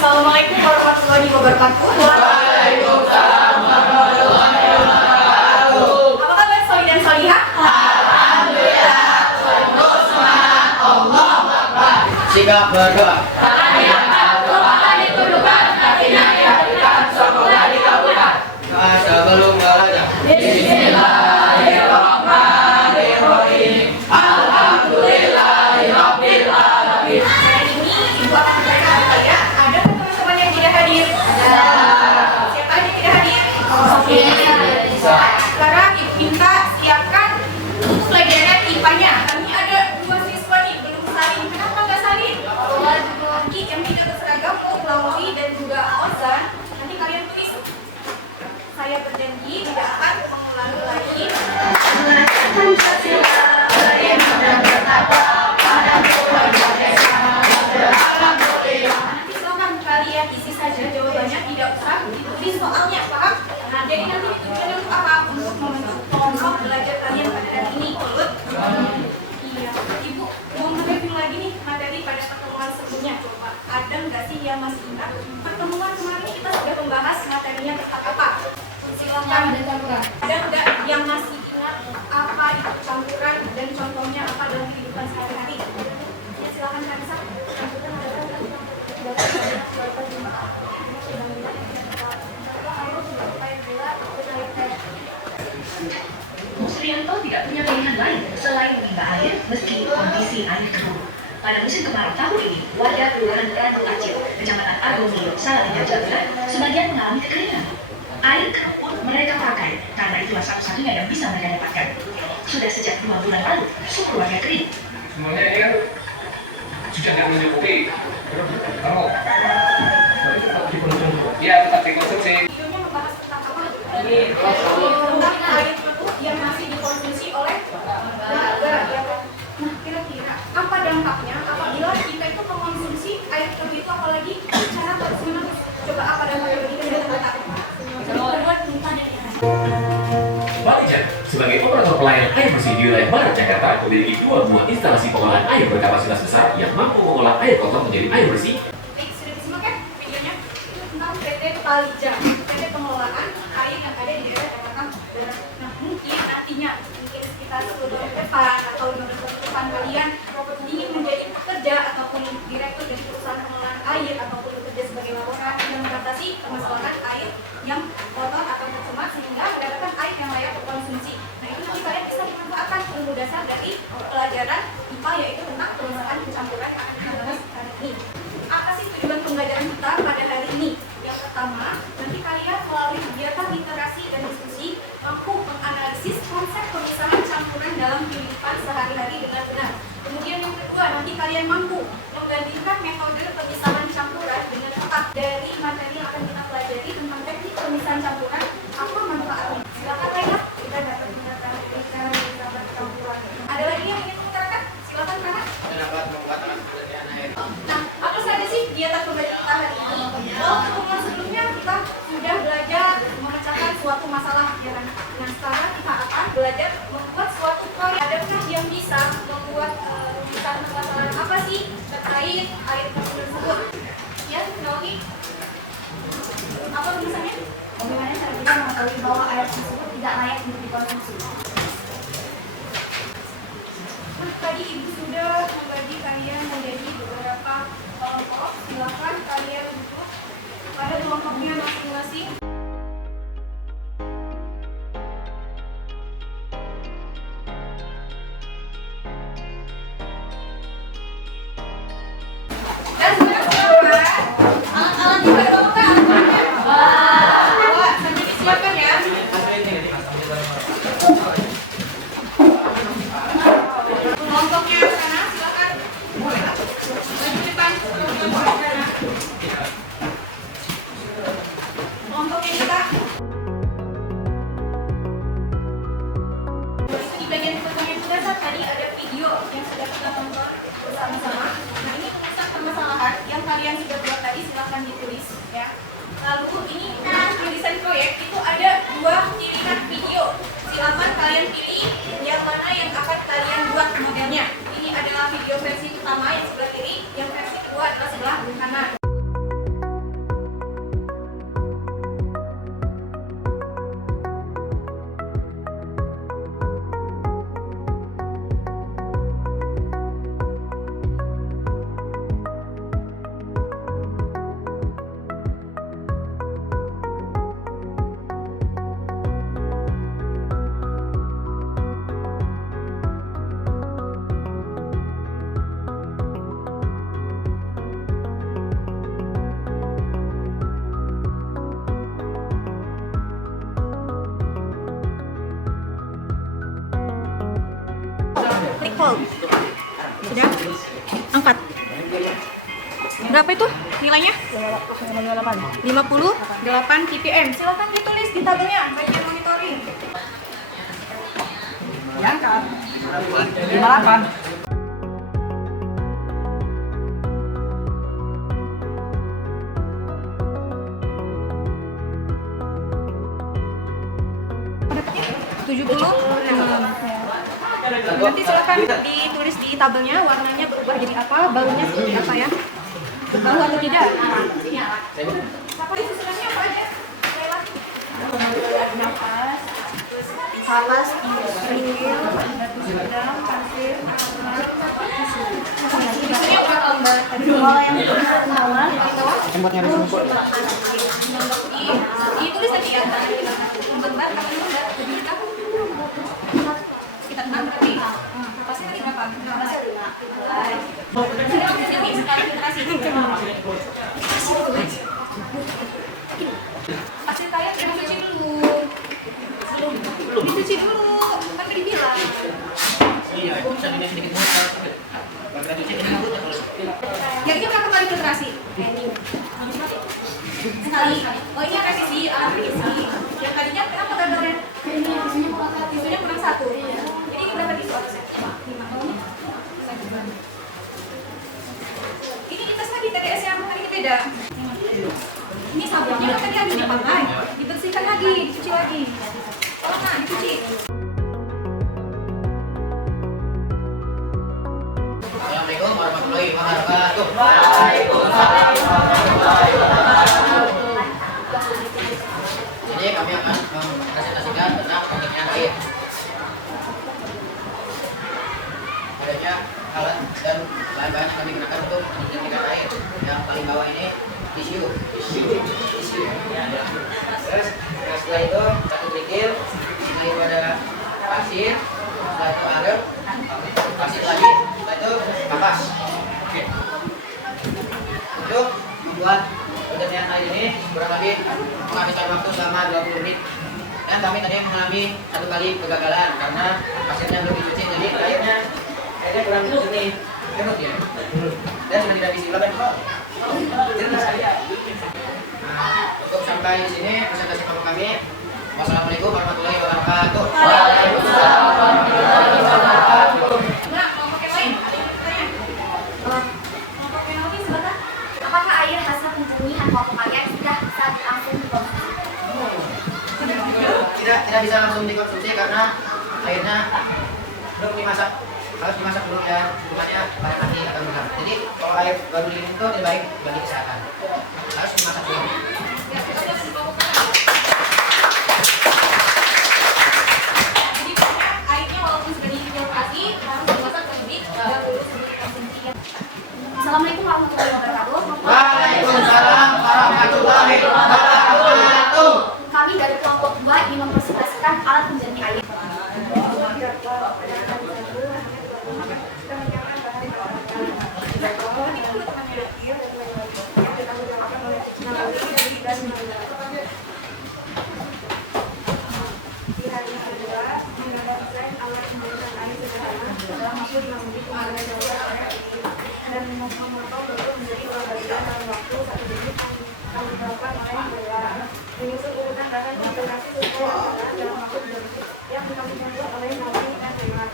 Assalamualaikum warahmatullahi wabarakatuh. Waalaikumsalam warahmatullahi wabarakatuh. Apa kabar Soli dan Solihah? Alhamdulillah, sungguh semangat. Allahu Akbar. Sikap berdoa. Tangan diangkat, tangan dituduhkan, kakinya dihadirkan, semoga dikabulkan. Doa sebelum belajar. Bismillahirrahmanirrahim. Alhamdulillahirabbil alamin. Hari ini Ibu akan membacakan ya. Ada teman-teman yang tidak hadir? Ada. Siapa aja tidak hadir? Sekarang Ibu minta siapkan pelajaran IPA-nya. Kami ada 2 siswa nih belum salin. Kenapa nggak salin? Nanti yang tidak berseragam untuk Lauri dan juga Ozan. Nanti kalian tulis. Saya berjanji tidak akan mengulangi lagi. Nanti silakan kalian isi saja jawabannya, tidak usah ditulis soalnya, paham? Nah, jadi nanti tujuannya untuk apa? Untuk membentuk kelompok belajar kalian pada hari ini. Iya, Ibu mau mereview lagi nih materi pada pertemuan sebelumnya. Coba ada nggak sih yang masih ingat? Pertemuan kemarin kita sudah membahas materinya tentang apa? Silakan. Ada nggak yang masih ingat apa itu campuran dan contohnya apa dalam kehidupan sehari-hari? Ya silakan Kansa. Musrianto tidak punya pilihan lain selain menimba air meski kondisi air keruh. Pada musim kemarau tahun ini, warga Kelurahan Randu Acil, Kecamatan Agung Miluk, Salatiga, Jawa Tengah, sebagian mengalami kekeringan. Air keruh pun mereka pakai karena itulah satu-satunya yang bisa mereka dapatkan. Sudah sejak 2 bulan lalu, suhu warga kering. Sebenarnya ini kan sudah tidak mencukupi. Kamu? Iya, tetap dikonsumsi. Videonya membahas tentang apa? Tentang air keruh yang masih dikonsumsi oleh warga. Ya. Nah, kira-kira apa dampaknya apabila kita itu mengonsumsi air keruh itu, apalagi cara terus-menerus? Coba apa dampaknya bagi kesehatan kita? Balijan, sebagai operator pelayanan air bersih di wilayah Barat Jakarta, memiliki 2 buah instalasi pengolahan air berkapasitas besar yang mampu mengolah air kotor menjadi air bersih. Baik, sudah disimak kan videonya? Itu tentang PT Balijan, PT pengelolaan air yang ada di daerah Jakarta Barat. Nah, mungkin nantinya, mungkin sekitar 10 tahun ke depan atau 15 tahun ke depan, kalian ingin menjadi pekerja ataupun direktur dari perusahaan pengelolaan air ataupun bekerja sebagai laporan yang mengatasi permasalahan air yang kotor atau tercemar sehingga mendapatkan air yang layak berkonsumsi. Nah, itu nanti kalian bisa memanfaatkan ilmu dasar dari pelajaran IPA, yaitu tentang perusahaan pencampuran yang akan kita bahas hari ini. Apa sih tujuan pembelajaran kita pada hari ini? Yang pertama, nanti kalian melalui kegiatan literasi dan diskusi mampu menganalisis konsep pemisahan campuran dalam kehidupan sehari-hari dengan benar. Kemudian yang kedua, nanti kalian mampu membandingkan metode pemisahan campuran dengan tepat dari materi yang akan kita pelajari tentang teknik pemisahan campuran. Apa manfaatnya? Silakan Laila, kita dapat mengetahui cara membuat campuran. Ada lagi yang ingin mengutarakan? Silakan Kana. Dapat membuat alat penelitian air. Nah, apa saja sih kegiatan pembelajaran kita hari ini? Kalau pertemuan sebelumnya kita sudah belajar memecahkan suatu masalah, ya kan? Nah, sekarang kita akan belajar membuat suatu proyek. Adakah yang bisa membuat rujukan permasalahan apa sih terkait air tersebut? Ya, Naomi. Apa tulisannya? Bagaimana cara kita mengetahui bahwa air tersebut tidak layak untuk dikonsumsi? Nah, tadi Ibu sudah membagi kalian menjadi beberapa kelompok. Silakan kalian duduk pada kelompoknya masing-masing. Dan sekarang siapa? Alat-alat juga ada bapak kan? Bawa, sambil disiapkan ya. Kelompoknya sana, silakan. Maju depan. Kelompoknya kita. Itu di bagian pertanyaan juga tadi ada video yang sudah kita tonton bersama-sama. Nah, ini pemesan permasalahan yang kalian sudah buat tadi, silakan ditulis ya. Lalu ini desain proyek itu ada 2 pilihan video. Silakan kalian pilih yang mana yang akan kalian buat modelnya. Ini adalah video versi pertama yang sebelah kiri, yang versi kedua adalah sebelah kanan. Sold. Sudah? Angkat. Berapa itu nilainya? 58 ppm. Silakan ditulis di tabelnya bagian monitoring. Diangkat. 58. Nanti silakan ditulis di tabelnya warnanya berubah jadi apa, baunya seperti apa ya, berbau atau tidak. Apa disusunannya apa aja? Napas, panas, ringgil, sedang, pasir, isunya berapa lembar? Kalau yang bawah, Embotnya di sini. ditulis tadi ya, lembar atau lembar? Sekitar 6 berarti. Pasir tadi berapa? Pasir kalian udah dicuci dulu. Belum dicuci dulu, kan udah dibilang. Iya, bisa sedikit Jadinya berapa kali filtrasi? Sekali. Oh ini revisi, alat revisi. Yang tadinya kenapa gambarnya? Tisunya kurang 1. Jadi ini berapa tisu atasnya? 5. Ini kita lagi TDS yang hari ini beda. Ini sabunnya kan tadi habis dipakai, dibersihkan lagi, dicuci lagi. Oh nah, dicuci. Assalamualaikum warahmatullahi wabarakatuh. Jadi kami akan mempresentasikan tentang pengerjaan air. Adanya alat dan bahan-bahan yang kami gunakan untuk pengerjaan air. Yang paling bawah ini tisu. Terus setelah itu satu kerikil, setelah itu ada pasir, setelah itu arep, pasir lagi, setelah itu kapas. Oke. Untuk membuat pengerjaan air ini kurang lebih menghabiskan waktu selama 20 menit. Dan kami tadi mengalami satu kali kegagalan karena pasirnya belum dicuci, jadi airnya kurang jernih, jernih ya. Dan sudah tidak diisi lagi. Nah, untuk sampai di sini presentasi kelompok kami. Wassalamualaikum warahmatullahi wabarakatuh. Waalaikumsalam warahmatullahi wabarakatuh. Nah, kelompok yang lain ada yang bertanya? Kelompok yang lain silakan. Apakah air hasil penjernihan kelompok kalian sudah bisa langsung dikonsumsi? Tidak bisa langsung dikonsumsi karena airnya belum dimasak, harus dimasak dulu dan rumahnya pada mati atau rusak. Jadi kalau air baru diminum itu tidak baik bagi kesehatan, harus dimasak dulu. Ya, kita lihat di kelompok mana. Jadi pokoknya airnya walaupun sudah difiltrasi harus dimasak terlebih dahulu sebelum dikonsumsi. Assalamualaikum warahmatullahi wabarakatuh. Waalaikumsalam warahmatullahi wabarakatuh. Kami dari kelompok 2 ingin mempresentasikan alat penjernih air. menyusun urutan bahan integrasi sesuai dalam waktu yang kami buat oleh Nabi dan Dewas.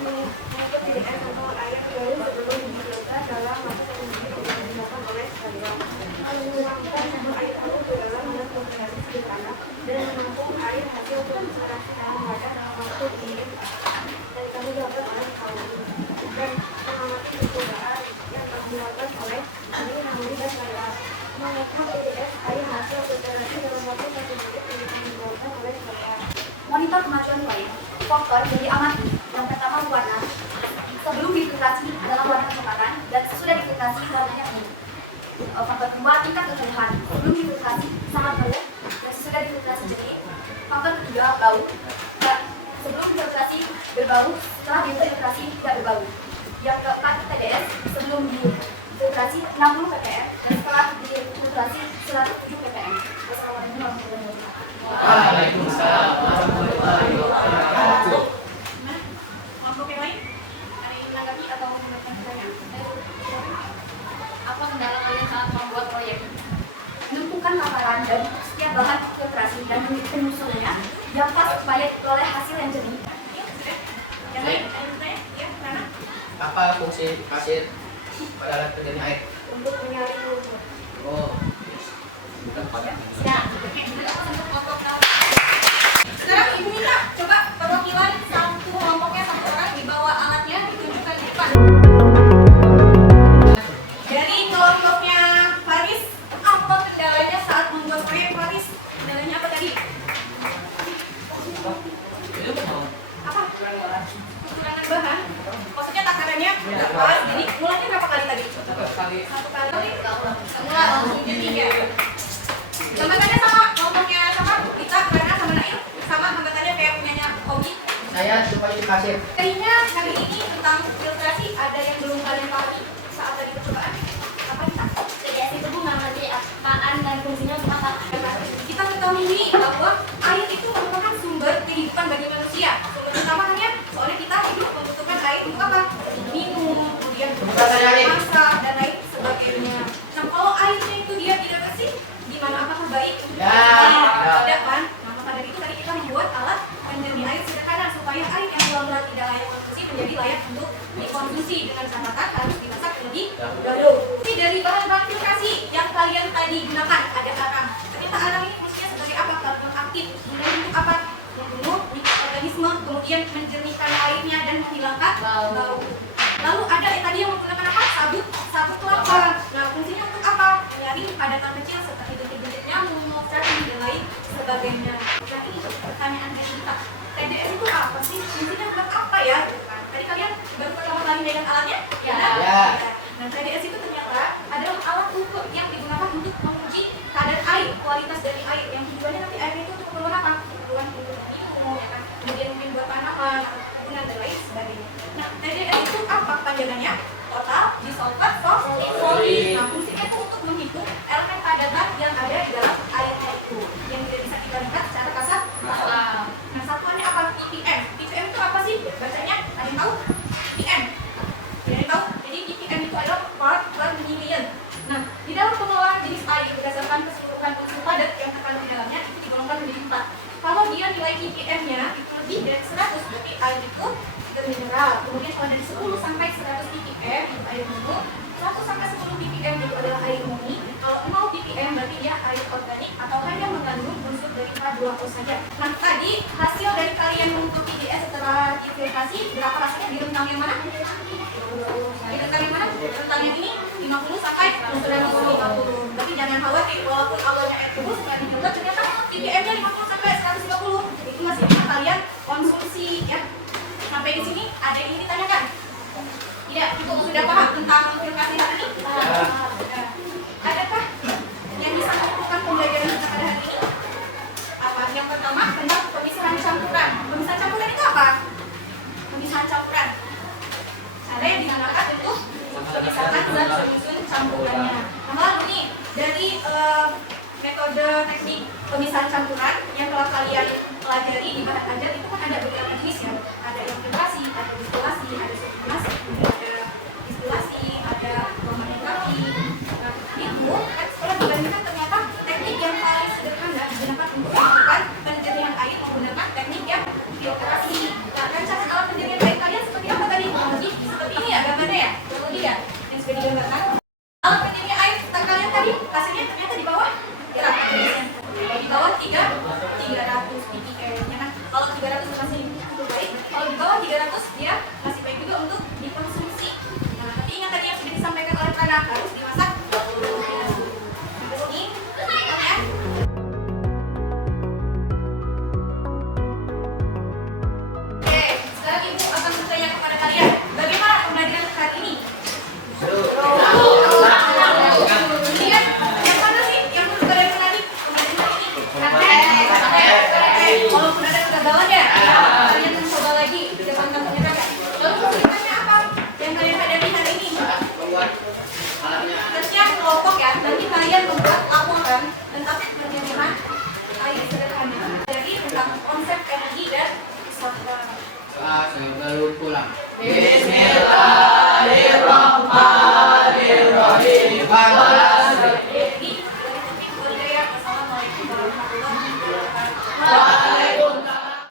Mengikut TDS atau air baru sebelum dijelaskan dalam waktu yang dilakukan oleh sekalian. Menuangkan sumber air baru ke dalam dengan konsentrasi sederhana dan menampung air hasil konsentrasi dalam wadah dalam waktu ini. Dan kami dilakukan oleh kaum dan mengamati perubahan yang telah dilakukan oleh Nabi dan Dewas. Mengekang TDS air hasil konsentrasi dalam waktu 1 menit yang dilakukan oleh sekalian. Monitor kemajuan air. Faktor jadi amati. Yang pertama warna. Sebelum difiltrasi adalah warna kecoklatan dan sesudah difiltrasi warnanya kuning. Faktor kedua tingkat kejenuhan. Sebelum difiltrasi sangat bau dan sesudah difiltrasi jernih. Faktor ketiga bau. Sebelum difiltrasi berbau, setelah difiltrasi tidak berbau. Yang keempat TDS sebelum difiltrasi 60 ppm dan setelah difiltrasi 107 ppm. Wassalamualaikum warahmatullahi wabarakatuh. Waalaikumsalam warahmatullahi wabarakatuh. Kelompok yang lain? bahan filtrasi dan penyusunannya yang pas supaya diperoleh hasil yang jernih. Yang lain, ya, Nana? Apa fungsi pasir pada alat penjernih air? Untuk menyaring lumpur. Oh, Nah, Sekarang Ibu minta coba perwakilan satu kelompoknya satu orang dibawa alatnya ditunjukkan di depan. Dari kelompoknya Faris, apa kendalanya saat membuat proyek Faris? Kendalanya apa tadi? Apa? Kekurangan bahan. Maksudnya takarannya nggak pas. Jadi mulanya berapa kali tadi? Satu kali. Semula langsung jadi 3. Hambatannya sama kelompoknya sama kita, Rana sama Nail. Sama hambatannya kayak punyanya Hobi. saya supaya di pasir. Kayaknya hari ini tentang filtrasi ada yang belum kalian pahami saat tadi percobaan. Apa kita? TDS itu Bu nggak ngerti apaan dan fungsinya untuk apa. Kita ketahui bahwa air itu merupakan sumber kehidupan bagi manusia. Sumber utamanya soalnya kita hidup membutuhkan air untuk apa? Minum, kemudian masak dan lain sebagainya. Nah kalau airnya itu dia tidak bersih, gimana apakah baik? Tidak kan? Nah maka dari itu tadi kita membuat alat penjernih air sederhana supaya air yang mula-mula tidak layak konsumsi menjadi layak untuk dikonsumsi dengan catatan harus dimasak terlebih dahulu. Ini dari bahan-bahan filtrasi yang kalian tadi gunakan ada arang. Ternyata arang ini fungsinya sebagai apa? Karbon aktif. Kemudian untuk apa? Membunuh mikroorganisme, kemudian menjernihkan airnya dan menghilangkan bau. Lalu ada yang tadi yang menggunakan apa? Sabut kelapa. Nah fungsinya untuk apa? Menyaring padatan kecil seperti bintik-bintik nyamuk, cacing dan lain sebagainya. Nah ini pertanyaan dari kita. TDS itu apa sih? Fungsinya buat apa ya? Tadi kalian baru pertama kali megang alatnya? Ya. Ya. Nah TDS itu ternyata adalah alat ukur yang digunakan untuk menguji kadar air, kualitas dari air. Yang tujuannya nanti air itu untuk keperluan apa? Keperluan untuk minum, ya kan? Kemudian mungkin buat tanaman, atau kebunan dan lain sebagainya. Nah TDS itu apa panjangannya? Total Dissolved Solid. Nah fungsinya itu untuk menghitung elemen padatan yang ada di dalam airnya itu yang tidak bisa dibandingkan secara kasar. Nah satuannya apa? ppm. ppm itu apa sih? Bacanya ada yang tahu? ppm. Ada yang tahu? Jadi ppm itu adalah part per million. Nah di dalam pengelolaan jenis air berdasarkan keseluruhan unsur padat yang terkandung di dalamnya itu digolongkan menjadi 4. Kalau dia nilai ppm-nya itu lebih dari 100 berarti air itu mineral. Kemudian kalau dari 10 sampai 100 ppm itu air minum, 100 sampai 10 ppm itu adalah air murni. Kalau 0 ppm berarti dia air organik atau hanya mengandung unsur dari H2O saja. Nah tadi hasil dari kalian mengukur TDS setelah difiltrasi berapa rasanya di rentang yang mana? Di rentang yang mana? Rentang yang ini 50 sampai 150. Berarti jangan khawatir walaupun awalnya air kubus setelah difilter ternyata ppm-nya 50 sampai 150. Itu masih bisa kalian konsumsi ya. Sampai di sini ada yang ingin ditanyakan? Tidak, cukup sudah paham tentang filtrasi hari ini? Adakah yang bisa melakukan pembelajaran kita pada hari ini? Apa? Yang pertama tentang pemisahan campuran. Pemisahan campuran itu apa? Pemisahan campuran. Cara yang digunakan untuk memisahkan zat penyusun campurannya. Nah, lalu nih dari metode teknik pemisahan campuran yang telah kalian pelajari di bahan ajar itu kan ada beberapa jenis ya. Ada yang filtrasi, ada distilasi, ada sublimasi, ada distilasi, ada fermentasi. Nah, itu kan setelah dibandingkan ternyata teknik yang paling sederhana digunakan untuk melakukan penjernihan air menggunakan teknik yang filtrasi. Nah, rancangan alat penjernihan air kalian seperti apa tadi? Kurang lebih seperti ini ya gambarnya ya? Kurang lebih ya? Yang sudah digambarkan. Alat penjernihan air kalian tadi hasilnya ternyata di bawah di bawah 300 ppm ya kan. Kalau 300 masih cukup baik, kalau di bawah 300 dia masih baik juga untuk dikonsumsi. Nah, tapi ingat tadi yang sudah disampaikan oleh Prana harus dimasak 20 menit. Sampai sini, ya. Oke, sekarang Ibu akan bertanya kepada kalian, bagaimana pembelajaran hari ini? Kemudian, yang mana sih yang perlu kalian kenali pembelajaran hari ini? Walaupun ada kegagalan ya, kalian mencoba lagi di depan kamera. Lalu kesulitannya apa yang kalian hadapi hari ini? Terusnya kelompok ya, nanti kalian membuat laporan tentang penjernihan air sederhana dari tentang konsep energi dan kesehatan. Saya baru pulang.